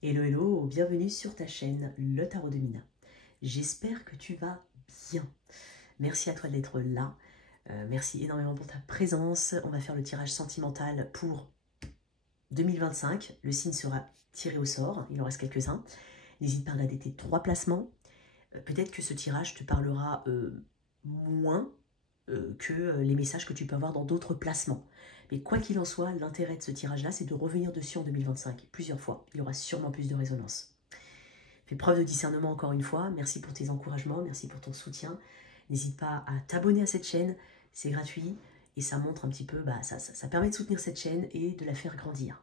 Hello, hello, bienvenue sur ta chaîne, le Tarot de Mina. J'espère que tu vas bien. Merci à toi d'être là. Merci énormément pour ta présence. On va faire le tirage sentimental pour 2025. Le signe sera tiré au sort, il en reste quelques-uns. N'hésite pas à regarder tes 3 placements. Peut-être que ce tirage te parlera moins que les messages que tu peux avoir dans d'autres placements. Mais quoi qu'il en soit, l'intérêt de ce tirage-là, c'est de revenir dessus en 2025, plusieurs fois. Il y aura sûrement plus de résonance. Fais preuve de discernement encore une fois. Merci pour tes encouragements, merci pour ton soutien. N'hésite pas à t'abonner à cette chaîne, c'est gratuit. Et ça montre un petit peu, ça permet de soutenir cette chaîne et de la faire grandir.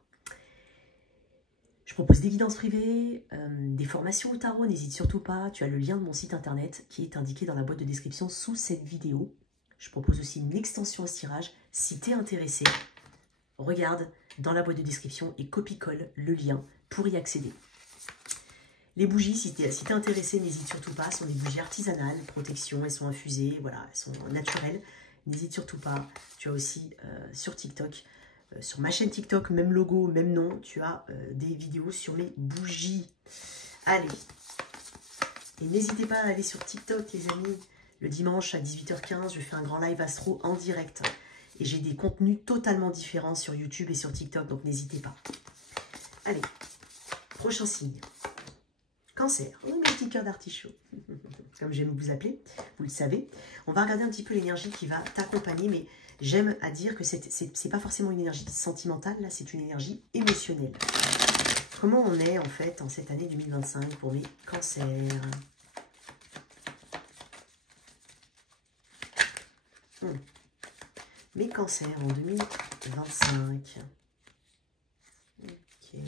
Je propose des guidances privées, des formations au tarot, n'hésite surtout pas. Tu as le lien de mon site internet qui est indiqué dans la boîte de description sous cette vidéo. Je propose aussi une extension à ce tirage. Si tu es intéressé, regarde dans la boîte de description et copie-colle le lien pour y accéder. Les bougies, si tu es intéressé, n'hésite surtout pas. Ce sont des bougies artisanales, protection, elles sont infusées, voilà, elles sont naturelles. N'hésite surtout pas. Tu as aussi sur TikTok, sur ma chaîne TikTok, même logo, même nom, tu as des vidéos sur mes bougies. Allez. Et n'hésitez pas à aller sur TikTok, les amis. Le dimanche à 18h15, je fais un grand live astro en direct. Et j'ai des contenus totalement différents sur YouTube et sur TikTok, donc n'hésitez pas. Allez, prochain signe. Cancer. Oh, mes petits cœurs d'artichaut. Comme j'aime vous appeler, vous le savez. On va regarder un petit peu l'énergie qui va t'accompagner, mais j'aime à dire que c'est pas forcément une énergie sentimentale, là, c'est une énergie émotionnelle. Comment on est, en fait, en cette année 2025 pour mes cancers? Mes cancers en 2025. Ok. Il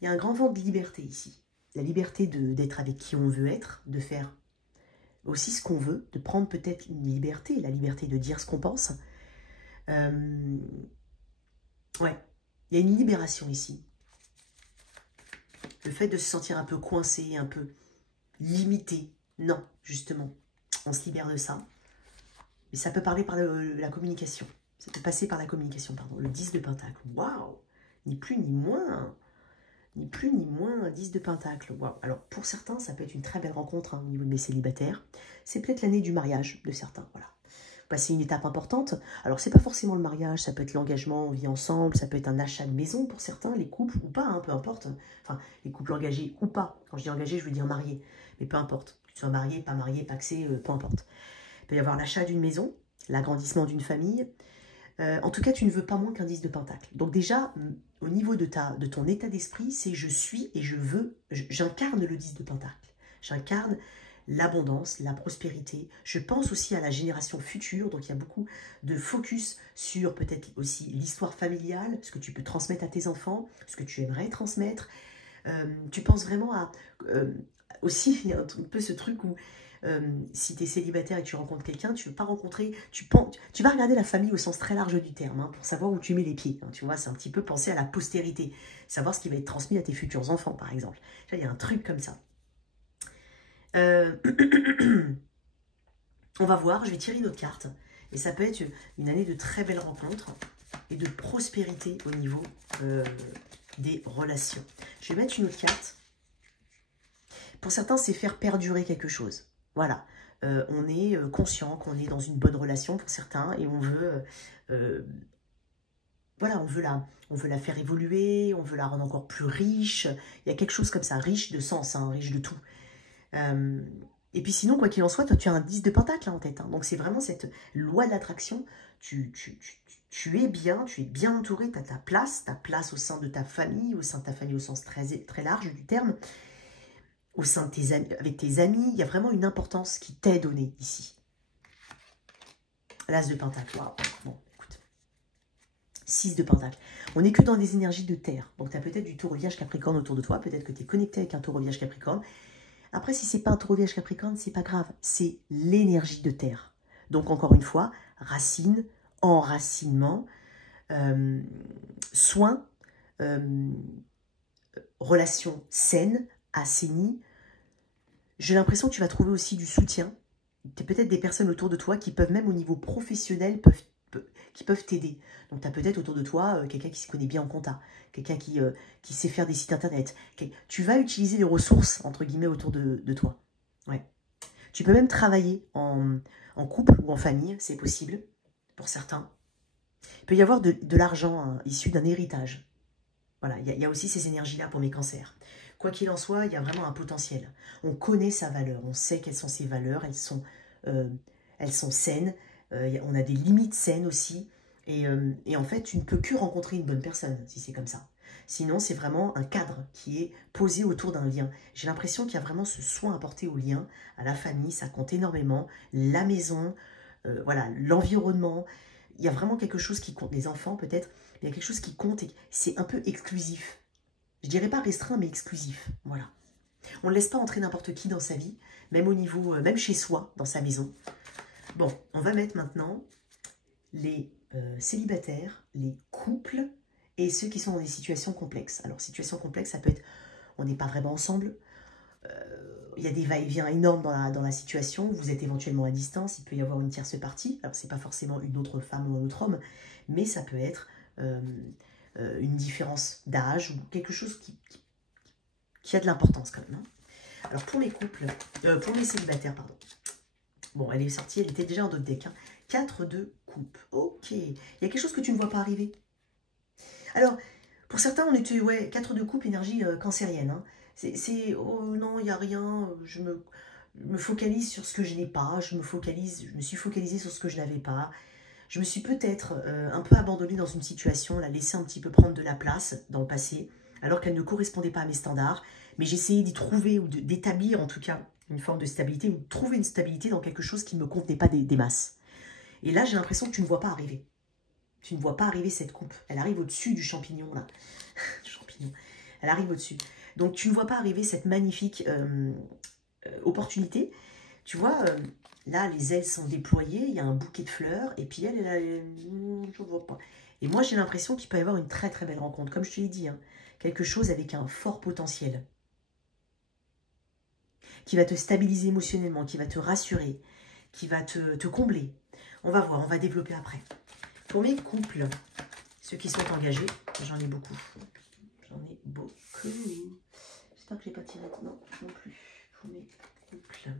y a un grand vent de liberté ici. La liberté d'être avec qui on veut être, de faire aussi ce qu'on veut, de prendre peut-être une liberté, la liberté de dire ce qu'on pense. Ouais, il y a une libération ici. Le fait de se sentir un peu coincé, un peu limité. Non, justement, on se libère de ça. Mais ça peut parler par la communication. Ça peut passer par la communication, pardon. Le 10 de Pentacle. Waouh! Ni plus ni moins. Ni plus ni moins un 10 de Pentacle. Waouh! Alors, pour certains, ça peut être une très belle rencontre au niveau de mes célibataires. C'est peut-être l'année du mariage de certains. Voilà. Passer une étape importante. Alors, c'est pas forcément le mariage. Ça peut être l'engagement, on vit ensemble. Ça peut être un achat de maison pour certains, les couples ou pas, hein, peu importe. Enfin, les couples engagés ou pas. Quand je dis engagés, je veux dire mariés. Mais peu importe. Que tu sois marié, paxé, peu importe. Il peut y avoir l'achat d'une maison, l'agrandissement d'une famille. En tout cas, tu ne veux pas moins qu'un 10 de Pentacle. Donc déjà, au niveau de ton état d'esprit, c'est je suis et je veux, j'incarne le 10 de Pentacle. J'incarne l'abondance, la prospérité. Je pense aussi à la génération future. Donc il y a beaucoup de focus sur peut-être aussi l'histoire familiale, ce que tu peux transmettre à tes enfants, ce que tu aimerais transmettre. Tu penses vraiment à... aussi, il y a un peu ce truc où... si tu es célibataire et que tu rencontres quelqu'un, tu ne veux pas rencontrer, tu vas regarder la famille au sens très large du terme, hein, pour savoir où tu mets les pieds. Hein, tu vois, c'est un petit peu penser à la postérité, savoir ce qui va être transmis à tes futurs enfants, par exemple. Il y a un truc comme ça. On va voir, je vais tirer une autre carte. Et ça peut être une année de très belles rencontres et de prospérité au niveau des relations. Je vais mettre une autre carte. Pour certains, c'est faire perdurer quelque chose. Voilà, on est conscient qu'on est dans une bonne relation pour certains et on veut, voilà, on veut la faire évoluer, on veut la rendre encore plus riche. Il y a quelque chose comme ça, riche de sens, hein, riche de tout. Et puis sinon, quoi qu'il en soit, toi tu as un 10 de Pentacle en tête. Hein, donc c'est vraiment cette loi de l'attraction. Tu es bien entouré, tu as ta place au sein de ta famille au sens très, très large du terme. Au sein de tes amis, avec tes amis, il y a vraiment une importance qui t'est donnée ici. L'As de Pentacle, waouh. Bon, écoute. 6 de Pentacle. On n'est que dans des énergies de terre. Donc, tu as peut-être du taureau vierge Capricorne autour de toi. Peut-être que tu es connecté avec un taureau vierge Capricorne. Après, si ce n'est pas un taureau vierge Capricorne, c'est pas grave. C'est l'énergie de terre. Donc, encore une fois, racine, enracinement, soin, relation saine, assainie. J'ai l'impression que tu vas trouver aussi du soutien. Peut-être des personnes autour de toi qui peuvent même au niveau professionnel qui peuvent t'aider. Donc, tu as peut-être autour de toi quelqu'un qui se connaît bien en compta, quelqu'un qui sait faire des sites internet. Tu vas utiliser les ressources, entre guillemets, autour de toi. Ouais. Tu peux même travailler en couple ou en famille, c'est possible, pour certains. Il peut y avoir de l'argent hein, issu d'un héritage. Voilà, il y a aussi ces énergies-là pour mes cancers. Quoi qu'il en soit, il y a vraiment un potentiel. On connaît sa valeur, on sait quelles sont ses valeurs, elles sont saines, on a des limites saines aussi. Et en fait, tu ne peux que rencontrer une bonne personne, si c'est comme ça. Sinon, c'est vraiment un cadre qui est posé autour d'un lien. J'ai l'impression qu'il y a vraiment ce soin apporté au lien, à la famille, ça compte énormément. La maison, voilà, l'environnement. Il y a vraiment quelque chose qui compte. Les enfants, peut-être, il y a quelque chose qui compte et c'est un peu exclusif. Je dirais pas restreint, mais exclusif. Voilà. On ne laisse pas entrer n'importe qui dans sa vie, même au niveau, même chez soi, dans sa maison. Bon, on va mettre maintenant les célibataires, les couples et ceux qui sont dans des situations complexes. Alors, situation complexe, ça peut être, on n'est pas vraiment ensemble, il y a des va-et-vient énormes dans la situation, vous êtes éventuellement à distance, il peut y avoir une tierce partie, alors c'est pas forcément une autre femme ou un autre homme, mais ça peut être une différence d'âge ou quelque chose qui a de l'importance quand même. Hein. Alors pour mes couples, pour mes célibataires, pardon. Bon, elle est sortie, elle était déjà en d'autres decks. Hein. 4 de coupe. Ok. Il y a quelque chose que tu ne vois pas arriver. Alors, pour certains, on était, ouais, 4 de coupe, énergie cancérienne. Hein. C'est, oh non, il n'y a rien, je me focalise sur ce que je n'ai pas, je me suis focalisée sur ce que je n'avais pas. Je me suis peut-être un peu abandonnée dans une situation, la laissée un petit peu prendre de la place dans le passé, alors qu'elle ne correspondait pas à mes standards. Mais j'essayais d'y trouver ou d'établir en tout cas une forme de stabilité ou de trouver une stabilité dans quelque chose qui ne me contenait pas des masses. Et là, j'ai l'impression que tu ne vois pas arriver. Tu ne vois pas arriver cette coupe. Elle arrive au-dessus du champignon, là. Champignon. Elle arrive au-dessus. Donc, tu ne vois pas arriver cette magnifique opportunité. Tu vois, là, les ailes sont déployées, il y a un bouquet de fleurs, et puis elle, je ne vois pas. Et moi, j'ai l'impression qu'il peut y avoir une très très belle rencontre. Comme je te l'ai dit, hein, quelque chose avec un fort potentiel. Qui va te stabiliser émotionnellement, qui va te rassurer, qui va te combler. On va voir, on va développer après. Pour mes couples, ceux qui sont engagés, j'en ai beaucoup. J'en ai beaucoup. J'espère que je n'ai pas tiré. Non, non plus. Pour mes couples.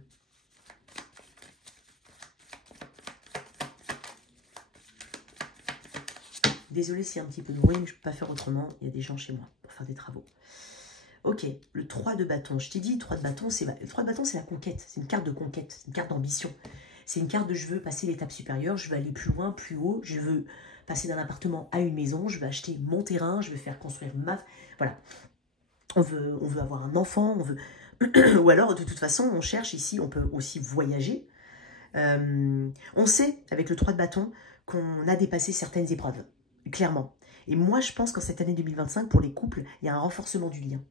Désolée s'il y a un petit peu de bruit, mais je ne peux pas faire autrement. Il y a des gens chez moi pour faire des travaux. Ok, le 3 de bâton. Je t'ai dit, le 3 de bâton, c'est la conquête. C'est une carte de conquête, c'est une carte d'ambition. C'est une carte de je veux passer l'étape supérieure, je veux aller plus loin, plus haut, je veux passer d'un appartement à une maison, je veux acheter mon terrain, je veux faire construire ma... Voilà. On veut avoir un enfant, on veut... Ou alors, de toute façon, on cherche ici, on peut aussi voyager. On sait, avec le 3 de bâton, qu'on a dépassé certaines épreuves, clairement. Et moi, je pense qu'en cette année 2025, pour les couples, il y a un renforcement du lien.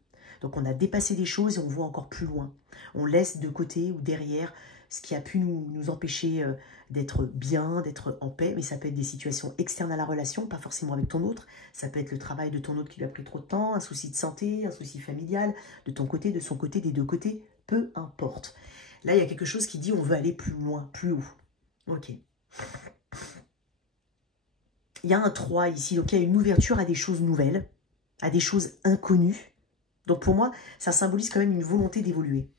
Donc, on a dépassé des choses et on voit encore plus loin. On laisse de côté ou derrière ce qui a pu nous empêcher d'être bien, d'être en paix. Mais ça peut être des situations externes à la relation, pas forcément avec ton autre. Ça peut être le travail de ton autre qui lui a pris trop de temps, un souci de santé, un souci familial, de ton côté, de son côté, des deux côtés, peu importe. Là, il y a quelque chose qui dit on veut aller plus loin, plus haut. Ok. Il y a un 3 ici, donc il y a une ouverture à des choses nouvelles, à des choses inconnues. Donc pour moi, ça symbolise quand même une volonté d'évoluer.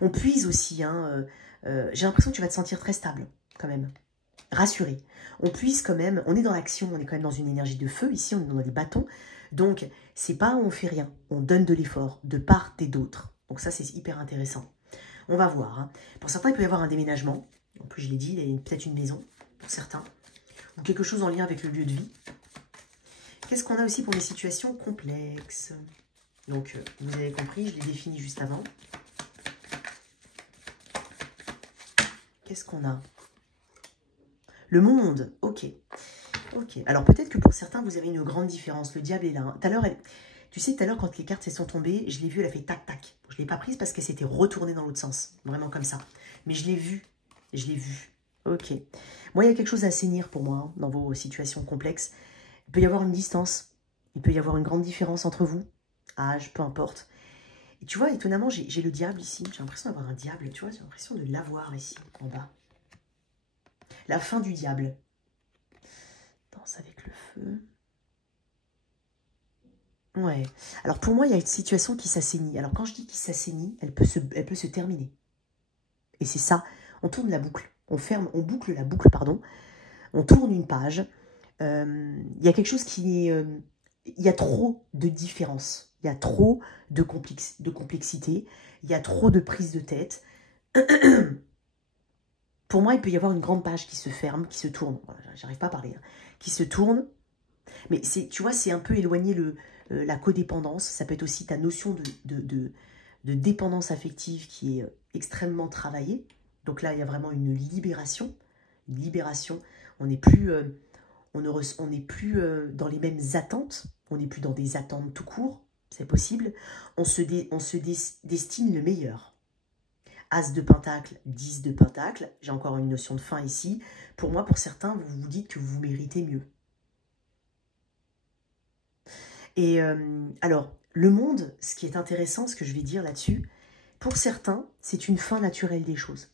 On puise aussi, hein, j'ai l'impression que tu vas te sentir très stable, quand même, rassuré. On puise quand même, on est dans l'action, on est quand même dans une énergie de feu, ici on est dans des bâtons, donc c'est pas on fait rien, on donne de l'effort, de part et d'autre. Donc ça c'est hyper intéressant. On va voir. Hein. Pour certains, il peut y avoir un déménagement, en plus je l'ai dit, il y a peut-être une maison, pour certains, ou quelque chose en lien avec le lieu de vie. Qu'est-ce qu'on a aussi pour les situations complexes? Donc, vous avez compris, je l'ai défini juste avant. Qu'est-ce qu'on a? Le monde, ok. Ok, alors peut-être que pour certains, vous avez une grande différence. Le diable est là. Hein. Tout à l'heure, tu sais, tout à l'heure, quand les cartes sont tombées, je l'ai vue, elle a fait tac-tac. Je ne l'ai pas prise parce qu'elle s'était retournée dans l'autre sens. Vraiment comme ça. Mais je l'ai vue. Je l'ai vue. Ok. Moi, il y a quelque chose à assainir pour moi hein, dans vos situations complexes. Il peut y avoir une distance. Il peut y avoir une grande différence entre vous. Âge, peu importe. Et tu vois, étonnamment, j'ai le diable ici. J'ai l'impression d'avoir un diable, tu vois. J'ai l'impression de l'avoir ici, en bas. La fin du diable. Danse avec le feu. Ouais. Alors pour moi, il y a une situation qui s'assainit. Alors quand je dis qu'il s'assainit, elle peut se terminer. Et c'est ça. On tourne la boucle. On boucle la boucle, pardon. On tourne une page. Il y a quelque chose qui est... il y a trop de différence. Il y a trop de complexité. Il y a trop de prise de tête. Pour moi, il peut y avoir une grande page qui se ferme, qui se tourne. Voilà, j'arrive pas à parler. Hein, qui se tourne. Mais tu vois, c'est un peu éloigner la codépendance. Ça peut être aussi ta notion de dépendance affective qui est extrêmement travaillée. Donc là, il y a vraiment une libération. Une libération. On n'est plus, on n'est plus dans les mêmes attentes. On n'est plus dans des attentes tout court. C'est possible. On se destine le meilleur. As de pentacle, 10 de pentacle. J'ai encore une notion de fin ici. Pour moi, pour certains, vous vous dites que vous méritez mieux. Et alors, le monde, ce qui est intéressant, ce que je vais dire là-dessus, pour certains, c'est une fin naturelle des choses.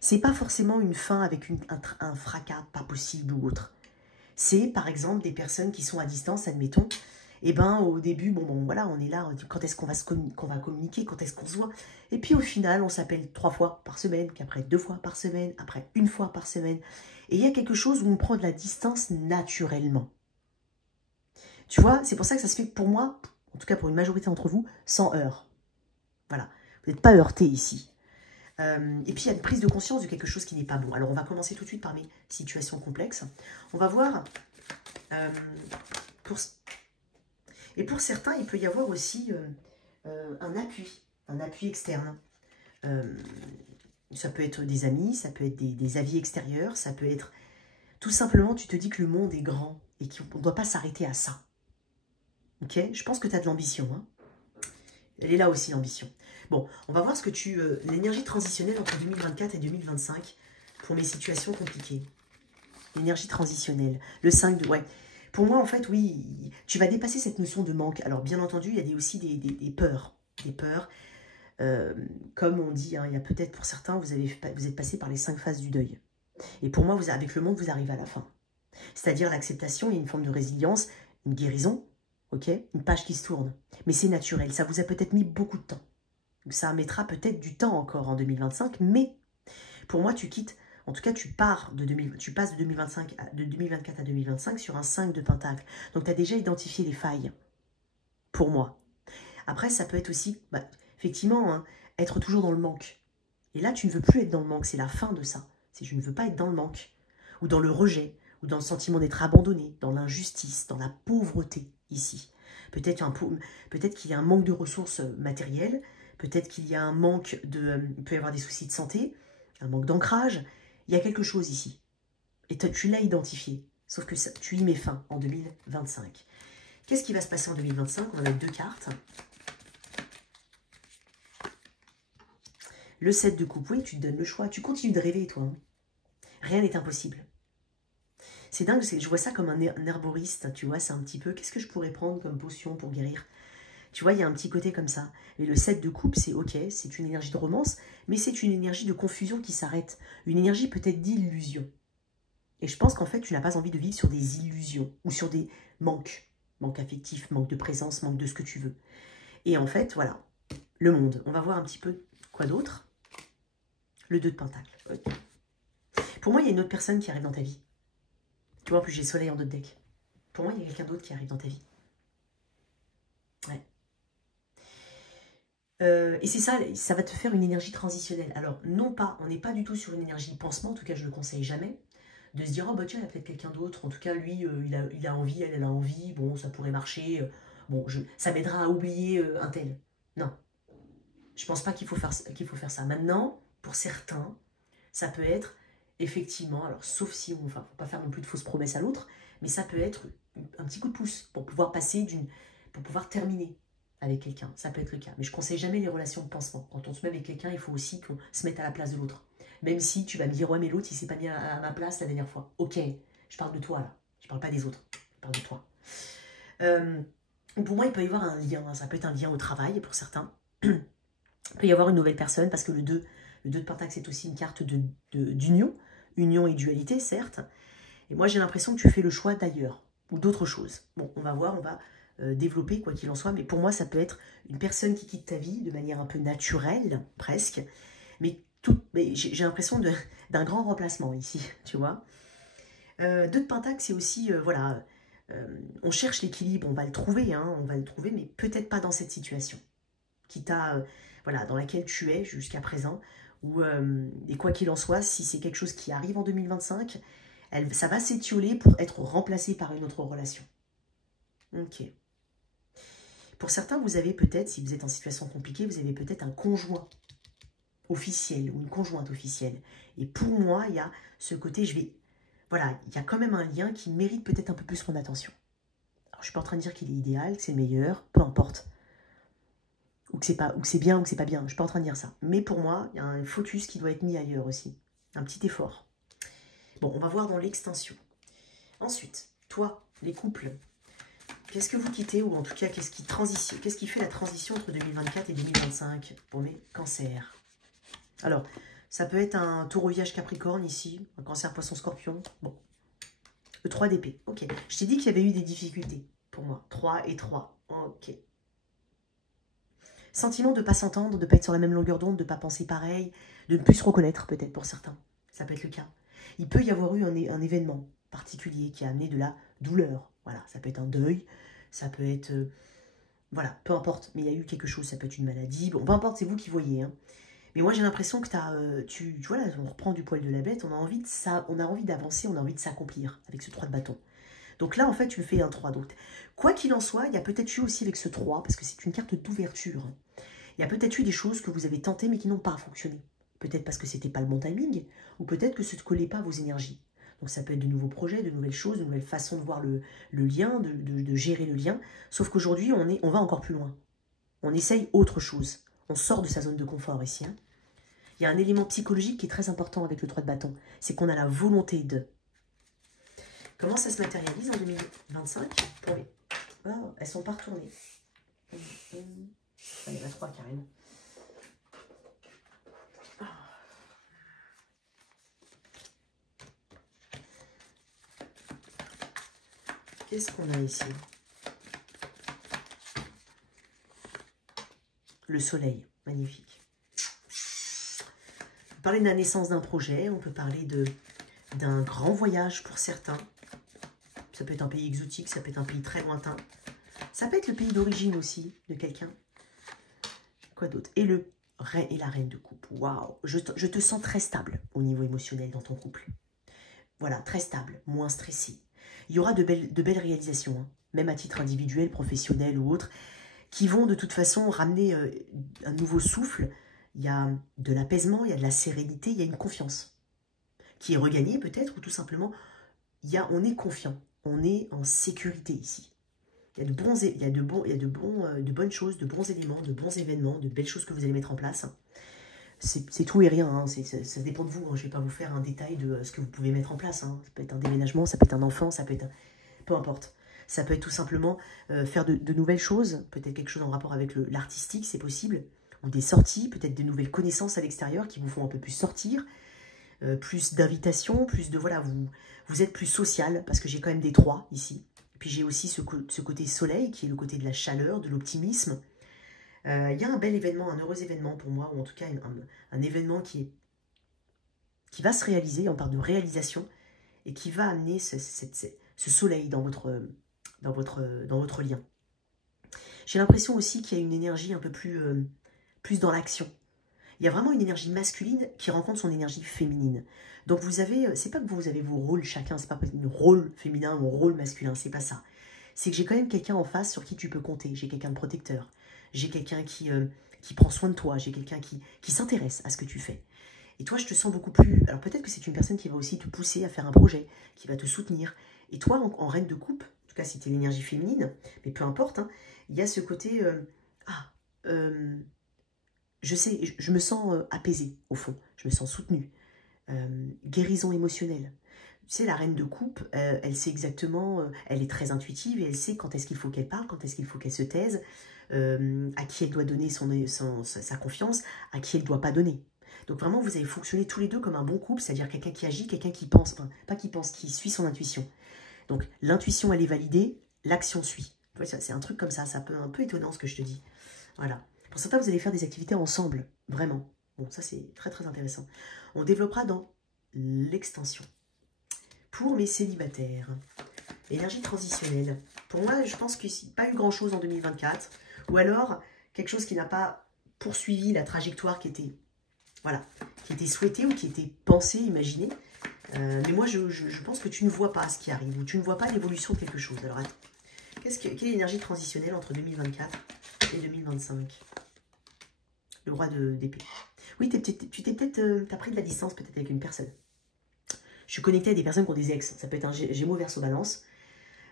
C'est pas forcément une fin avec un fracas pas possible ou autre. C'est, par exemple, des personnes qui sont à distance, admettons. Et ben au début, bon, voilà, on est là, quand est-ce qu'on va communiquer, quand est-ce qu'on se voit. Et puis au final, on s'appelle 3 fois par semaine, qu'après 2 fois par semaine, après 1 fois par semaine. Et il y a quelque chose où on prend de la distance naturellement. Tu vois, c'est pour ça que ça se fait pour moi, en tout cas pour une majorité d'entre vous, sans heurts. Voilà, vous n'êtes pas heurtés ici. Et puis il y a une prise de conscience de quelque chose qui n'est pas bon. Alors on va commencer tout de suite par mes situations complexes. On va voir, et pour certains, il peut y avoir aussi un appui externe. Ça peut être des amis, ça peut être des avis extérieurs, ça peut être tout simplement, tu te dis que le monde est grand et qu'on ne doit pas s'arrêter à ça. Ok? Je pense que tu as de l'ambition. Hein, elle est là aussi, l'ambition. Bon, on va voir ce que l'énergie transitionnelle entre 2024 et 2025 pour mes situations compliquées. L'énergie transitionnelle. Le 5 de... Ouais. Pour moi, en fait, oui, tu vas dépasser cette notion de manque. Alors, bien entendu, il y a aussi des peurs. Des peurs. Comme on dit, hein, il y a peut-être pour certains, vous êtes passé par les 5 phases du deuil. Et pour moi, avec le monde, vous arrivez à la fin. C'est-à-dire l'acceptation et une forme de résilience, une guérison, ok, une page qui se tourne. Mais c'est naturel, ça vous a peut-être mis beaucoup de temps. Ça mettra peut-être du temps encore en 2025, mais pour moi, tu quittes, en tout cas, tu passes de 2024 à 2025 sur un 5 de pentacle. Donc, tu as déjà identifié les failles, pour moi. Après, ça peut être aussi, effectivement, hein, être toujours dans le manque. Et là, tu ne veux plus être dans le manque, c'est la fin de ça. C'est je ne veux pas être dans le manque, ou dans le rejet, ou dans le sentiment d'être abandonné, dans l'injustice, dans la pauvreté, ici. Peut-être qu'il y a un manque de ressources matérielles, peut-être qu'il y a un manque il peut y avoir des soucis de santé, un manque d'ancrage. Il y a quelque chose ici. Et tu l'as identifié. Sauf que tu y mets fin en 2025. Qu'est-ce qui va se passer en 2025? On va mettre 2 cartes. Le 7 de coupe, oui, tu te donnes le choix. Tu continues de rêver, toi. Hein. Rien n'est impossible. C'est dingue, je vois ça comme un herboriste, tu vois, c'est un petit peu, qu'est-ce que je pourrais prendre comme potion pour guérir? Tu vois, il y a un petit côté comme ça. Et le 7 de coupe, c'est ok, c'est une énergie de romance, mais c'est une énergie de confusion qui s'arrête. Une énergie peut-être d'illusion. Et je pense qu'en fait, tu n'as pas envie de vivre sur des illusions ou sur des manques. Manque affectif, manque de présence, manque de ce que tu veux. Et en fait, voilà, le monde. On va voir un petit peu quoi d'autre. Le 2 de pentacle. Okay. Pour moi, il y a une autre personne qui arrive dans ta vie. Tu vois, en plus, j'ai le soleil en dos de deck. Pour moi, il y a quelqu'un d'autre qui arrive dans ta vie. Ouais. Et c'est ça, ça va te faire une énergie transitionnelle. Alors, non pas, on n'est pas du tout sur une énergie pansement, en tout cas, je ne le conseille jamais, de se dire, oh bah tiens, il y a peut-être quelqu'un d'autre, en tout cas, lui, il a envie, elle a envie, bon, ça pourrait marcher, bon, ça m'aidera à oublier un tel. Non. Je ne pense pas qu'il faut faire ça. Maintenant, pour certains, ça peut être, effectivement, alors sauf si, faut pas faire non plus de fausses promesses à l'autre, mais ça peut être un petit coup de pouce pour pouvoir pour pouvoir terminer avec quelqu'un. Ça peut être le cas. Mais je ne conseille jamais les relations de pansement. Quand on se met avec quelqu'un, il faut aussi qu'on se mette à la place de l'autre. Même si tu vas me dire, ouais, mais l'autre, il s'est pas mis à ma place la dernière fois. Ok, je parle de toi, là. Je parle pas des autres. Je parle de toi. Pour moi, il peut y avoir un lien. Ça peut être un lien au travail, pour certains. Il peut y avoir une nouvelle personne, parce que le 2 de pentacle, c'est aussi une carte d'union, union et dualité, certes. Et moi, j'ai l'impression que tu fais le choix d'ailleurs ou d'autres choses. Bon, on va voir, on va développer quoi qu'il en soit. Mais pour moi, ça peut être une personne qui quitte ta vie de manière un peu naturelle, presque. Mais j'ai l'impression d'un grand remplacement ici, tu vois. 2 de Pentacle, c'est aussi, voilà, on cherche l'équilibre, on va le trouver, hein, on va le trouver, mais peut-être pas dans cette situation qui t'a, voilà, dans laquelle tu es jusqu'à présent. Et quoi qu'il en soit, si c'est quelque chose qui arrive en 2025, ça va s'étioler pour être remplacé par une autre relation. Ok. Pour certains, vous avez peut-être, si vous êtes en situation compliquée, vous avez peut-être un conjoint officiel ou une conjointe officielle. Et pour moi, il y a ce côté, voilà, il y a quand même un lien qui mérite peut-être un peu plus mon attention. Alors, je suis pas en train de dire qu'il est idéal, que c'est le meilleur, peu importe. Ou que c'est bien ou que c'est pas bien. Je suis pas en train de dire ça. Mais pour moi, il y a un focus qui doit être mis ailleurs aussi. Un petit effort. Bon, on va voir dans l'extension. Ensuite, toi, les couples, qu'est-ce que vous quittez, ou en tout cas, qu'est-ce qui fait la transition entre 2024 et 2025 pour mes cancers? Alors, ça peut être un taureau vierge capricorne ici, un cancer poisson scorpion. Bon, le 3 d'épée. Ok, je t'ai dit qu'il y avait eu des difficultés pour moi. 3 et 3. Ok. Sentiment de ne pas s'entendre, de ne pas être sur la même longueur d'onde, de ne pas penser pareil, de ne plus se reconnaître peut-être pour certains. Ça peut être le cas. Il peut y avoir eu un événement particulier qui a amené de la douleur. Voilà, ça peut être un deuil, ça peut être... voilà, peu importe, mais il y a eu quelque chose, ça peut être une maladie. Bon, peu importe, c'est vous qui voyez. Hein. Mais moi, j'ai l'impression que tu vois, là, on reprend du poil de la bête, on a envie d'avancer, on a envie de s'accomplir avec ce 3 de bâton. Donc là, en fait, tu le fais un 3. Donc, quoi qu'il en soit, il y a peut-être eu aussi avec ce 3, parce que c'est une carte d'ouverture. Il y a peut-être eu des choses que vous avez tentées, mais qui n'ont pas fonctionné. Peut-être parce que c'était pas le bon timing, ou peut-être que ça ne collait pas à vos énergies. Donc ça peut être de nouveaux projets, de nouvelles choses, de nouvelles façons de voir le lien, de gérer le lien. Sauf qu'aujourd'hui, on va encore plus loin. On essaye autre chose. On sort de sa zone de confort ici. Hein. Il y a un élément psychologique qui est très important avec le 3 de bâton. C'est qu'on a la volonté de... Comment ça se matérialise en 2025 pour les... Oh, elles sont pas retournées. Ah, il y en a 3 carrément. Qu'est-ce qu'on a ici? Le soleil, magnifique. On peut parler de la naissance d'un projet, on peut parler d'un grand voyage pour certains. Ça peut être un pays exotique, ça peut être un pays très lointain. Ça peut être le pays d'origine aussi de quelqu'un. Quoi d'autre? Et la reine de coupe. Waouh! Je te sens très stable au niveau émotionnel dans ton couple. Voilà, très stable, moins stressé. Il y aura de belles réalisations, hein, même à titre individuel, professionnel ou autre, qui vont de toute façon ramener un nouveau souffle. Il y a de l'apaisement, il y a de la sérénité, il y a une confiance qui est regagnée peut-être, ou tout simplement, on est confiant, on est en sécurité ici. Il y a de bonnes choses, de bons éléments, de bons événements, de belles choses que vous allez mettre en place. C'est tout et rien, hein. Ça dépend de vous. Hein. Je ne vais pas vous faire un détail de ce que vous pouvez mettre en place. Hein. Ça peut être un déménagement, ça peut être un enfant, ça peut être... Peu importe. Ça peut être tout simplement faire de nouvelles choses, peut-être quelque chose en rapport avec l'artistique, c'est possible, ou des sorties, peut-être de nouvelles connaissances à l'extérieur qui vous font un peu plus sortir, plus d'invitations, plus de... Voilà, vous êtes plus social, parce que j'ai quand même des 3 ici. Puis j'ai aussi ce côté soleil, qui est le côté de la chaleur, de l'optimisme. Il y a un bel événement, un heureux événement pour moi, ou en tout cas un événement qui va se réaliser, on parle de réalisation, et qui va amener ce soleil dans votre lien. J'ai l'impression aussi qu'il y a une énergie un peu plus dans l'action. Il y a vraiment une énergie masculine qui rencontre son énergie féminine. Donc vous avez, c'est pas que vous avez vos rôles chacun, c'est pas un rôle féminin ou un rôle masculin, c'est pas ça. C'est que j'ai quand même quelqu'un en face sur qui tu peux compter. J'ai quelqu'un de protecteur. J'ai quelqu'un qui prend soin de toi. J'ai quelqu'un qui s'intéresse à ce que tu fais. Et toi, je te sens beaucoup plus... Alors peut-être que c'est une personne qui va aussi te pousser à faire un projet, qui va te soutenir. Et toi, en reine de coupe, en tout cas si tu es l'énergie féminine, mais peu importe, hein, il y a ce côté... je me sens apaisée, au fond. Je me sens soutenue. Guérison émotionnelle. Tu sais, la reine de coupe, elle sait exactement, elle est très intuitive et elle sait quand est-ce qu'il faut qu'elle parle, quand est-ce qu'il faut qu'elle se taise, à qui elle doit donner sa confiance, à qui elle ne doit pas donner. Donc vraiment, vous avez fonctionné tous les deux comme un bon couple, c'est-à-dire quelqu'un qui agit, quelqu'un qui pense, enfin, pas qui pense, qui suit son intuition. Donc l'intuition, elle est validée, l'action suit. C'est un truc comme ça, c'est un peu étonnant ce que je te dis. Voilà. Pour certains, vous allez faire des activités ensemble, vraiment. Bon, ça c'est très très intéressant. On développera dans l'extension. Pour mes célibataires, énergie transitionnelle. Pour moi, je pense qu'il n'y a pas eu grand-chose en 2024. Ou alors, quelque chose qui n'a pas poursuivi la trajectoire qui était, voilà, qui était souhaitée ou qui était pensée, imaginée. Mais moi, je pense que tu ne vois pas ce qui arrive, ou tu ne vois pas l'évolution de quelque chose. Alors, attends. Quelle est l'énergie transitionnelle entre 2024 et 2025? Le roi d'épée. Oui, t'as pris de la distance peut-être avec une personne. Je suis connectée à des personnes qui ont des ex. Ça peut être un Gémeaux Verseau Balance.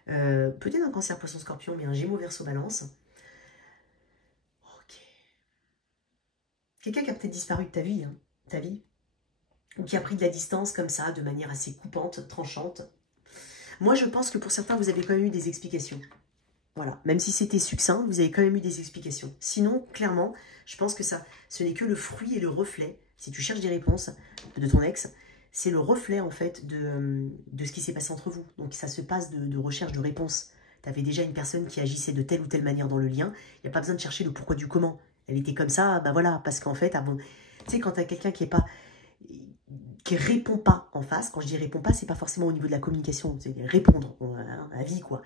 Peut-être un Cancer Poisson Scorpion, mais un Gémeaux Verseau Balance. Ok. Quelqu'un qui a peut-être disparu de ta vie, ou qui a pris de la distance comme ça, de manière assez coupante, tranchante. Moi, je pense que pour certains, vous avez quand même eu des explications. Voilà, même si c'était succinct, vous avez quand même eu des explications. Sinon, clairement, je pense que ce n'est que le fruit et le reflet. Si tu cherches des réponses de ton ex, c'est le reflet, en fait, de ce qui s'est passé entre vous. Donc, ça se passe de recherche de réponses. Tu avais déjà une personne qui agissait de telle ou telle manière dans le lien. Il n'y a pas besoin de chercher le pourquoi du comment. Elle était comme ça, bah voilà, parce qu'en fait, tu sais, quand tu as quelqu'un qui répond pas en face, quand je dis répond pas, c'est pas forcément au niveau de la communication, c'est répondre à la vie, quoi.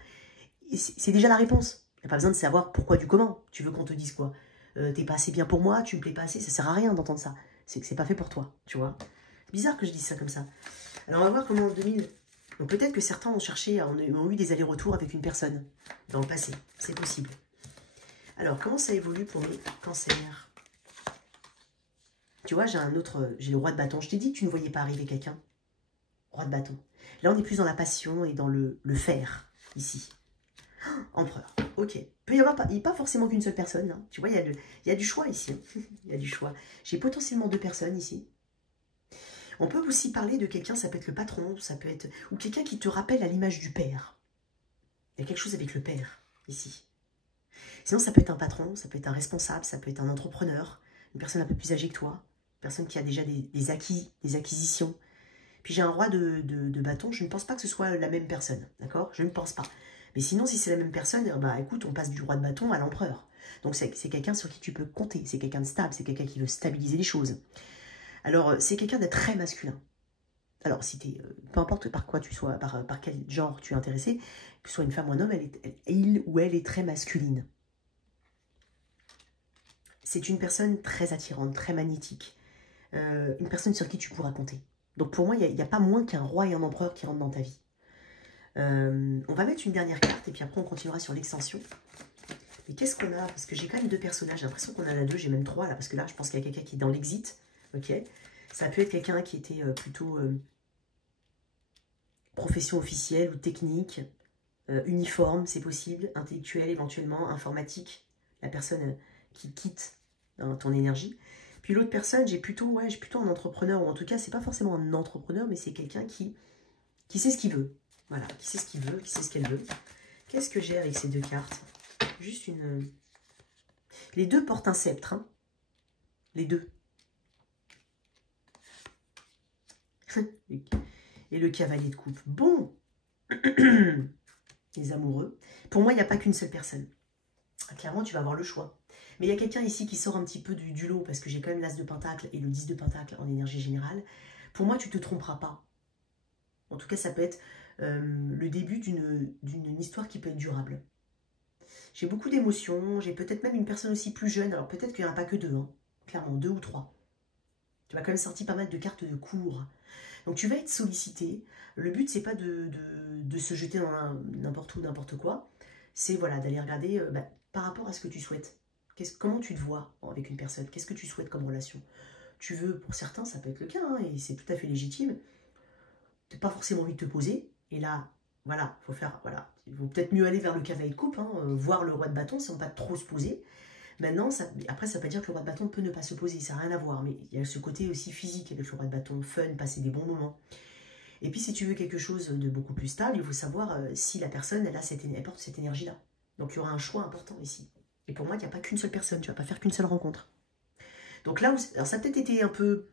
C'est déjà la réponse. Il n'y a pas besoin de savoir pourquoi du comment. Tu veux qu'on te dise quoi? T'es pas assez bien pour moi, tu me plais pas assez, ça sert à rien d'entendre ça. C'est que c'est pas fait pour toi, tu vois. C'est bizarre que je dise ça comme ça. Alors on va voir comment en 2000... Donc peut-être que certains ont eu des allers-retours avec une personne dans le passé. C'est possible. Alors comment ça évolue pour mes cancers? Tu vois, j'ai le roi de bâton. Je t'ai dit que tu ne voyais pas arriver quelqu'un. Roi de bâton. Là, on est plus dans la passion et dans le faire, ici. Empereur, ok. Il peut y avoir pas forcément qu'une seule personne. Hein. Tu vois, il y a du choix ici. Hein. Il y a du choix. J'ai potentiellement 2 personnes ici. On peut aussi parler de quelqu'un, ça peut être le patron, ça peut être... Ou quelqu'un qui te rappelle à l'image du père. Il y a quelque chose avec le père, ici. Sinon, ça peut être un patron, ça peut être un responsable, ça peut être un entrepreneur, une personne un peu plus âgée que toi, une personne qui a déjà des acquisitions. Puis j'ai un roi de bâton, je ne pense pas que ce soit la même personne, d'accord? Je ne pense pas. Mais sinon, si c'est la même personne, bah écoute, on passe du roi de bâton à l'empereur. Donc c'est quelqu'un sur qui tu peux compter, c'est quelqu'un de stable, c'est quelqu'un qui veut stabiliser les choses. Alors, c'est quelqu'un de très masculin. Alors, si tu es, peu importe par quoi tu sois, par quel genre tu es intéressé, que ce soit une femme ou un homme, il ou elle est très masculine. C'est une personne très attirante, très magnétique. Une personne sur qui tu pourras compter. Donc pour moi, il n'y a pas moins qu'un roi et un empereur qui rentrent dans ta vie. On va mettre une dernière carte et puis après on continuera sur l'extension. Mais qu'est-ce qu'on a? Parce que j'ai quand même 2 personnages. J'ai l'impression qu'on en a 2, j'ai même 3 là. Parce que là, je pense qu'il y a quelqu'un qui est dans l'exit. Ok. Ça peut être quelqu'un qui était plutôt profession officielle ou technique, uniforme, c'est possible, intellectuel éventuellement, informatique. La personne qui quitte ton énergie. Puis l'autre personne, j'ai plutôt un entrepreneur, ou en tout cas, c'est pas forcément un entrepreneur, mais c'est quelqu'un qui sait ce qu'il veut. Voilà, qui sait ce qu'il veut, qui sait ce qu'elle veut. Qu'est-ce que j'ai avec ces 2 cartes? Juste une... Les 2 portent un sceptre, hein. Les 2. Et le cavalier de coupe. Bon. Les amoureux. Pour moi, il n'y a pas qu'une seule personne. Clairement, tu vas avoir le choix. Mais il y a quelqu'un ici qui sort un petit peu du lot, parce que j'ai quand même l'As de Pentacle et le 10 de Pentacle en énergie générale. Pour moi, tu ne te tromperas pas. En tout cas, ça peut être le début d'une histoire qui peut être durable. J'ai beaucoup d'émotions, j'ai peut-être même une personne aussi plus jeune, alors peut-être qu'il n'y en a pas que 2, hein. Clairement, 2 ou 3. Tu m'as quand même sorti pas mal de cartes de cours. Donc tu vas être sollicité. Le but, c'est pas de se jeter dans n'importe où, n'importe quoi. C'est voilà, d'aller regarder par rapport à ce que tu souhaites. Comment tu te vois avec une personne? Qu'est-ce que tu souhaites comme relation? Tu veux, pour certains, ça peut être le cas, hein, et c'est tout à fait légitime. Tu n'as pas forcément envie de te poser. Et là, voilà, il vaut peut-être mieux aller vers le cavalier de coupe, hein, voir le roi de bâton sans pas trop se poser. Maintenant, après, ça ne veut pas dire que le roi de bâton peut ne pas se poser, ça n'a rien à voir. Mais il y a ce côté aussi physique avec le roi de bâton, fun, passer des bons moments. Et puis, si tu veux quelque chose de beaucoup plus stable, il faut savoir si la personne, elle porte cette énergie-là. Donc, il y aura un choix important ici. Et pour moi, il n'y a pas qu'une seule personne, tu ne vas pas faire qu'une seule rencontre. Donc là, alors ça a peut-être été un peu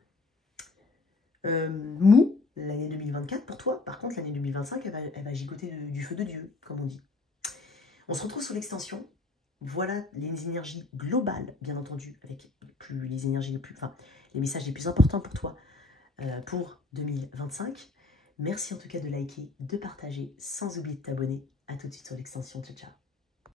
mou, l'année 2024 pour toi. Par contre, l'année 2025, elle va gigoter du feu de Dieu, comme on dit. On se retrouve sur l'extension. Voilà les énergies globales, bien entendu, avec les énergies les messages les plus importants pour toi pour 2025. Merci en tout cas de liker, de partager, sans oublier de t'abonner. À tout de suite sur l'extension. Ciao, ciao.